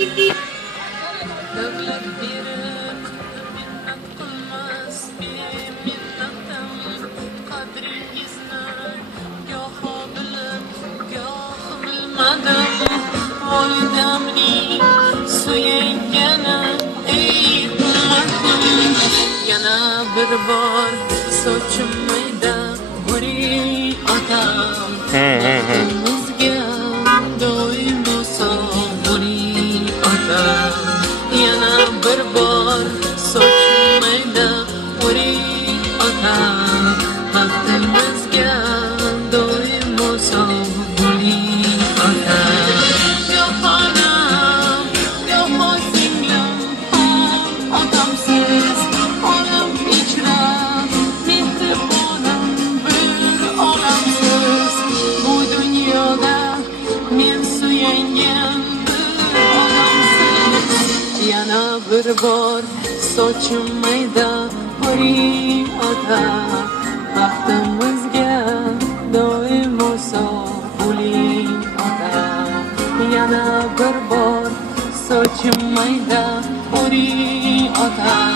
Davlat berib minnat qilmas minnatim qadringizni goho bilib goh bilmadim volidamning suyangani ey ummatim yana bir bor sochim mayda guri otam baxtimizga doimo sog' bo'ling otam yana bir bor sochim mayda guri otam baxtimizga doimo sog' bo'ling otam jo'xonam jo'xon singlim ham otamsiz olam ichra mehribonim bir olamsiz bu dunyoda men suyangan bir odamsiz yana bir bor sochim mayda guri otam baxtimizga doimo sog' bo'ling otam yana bir bor sochim mayda guri otam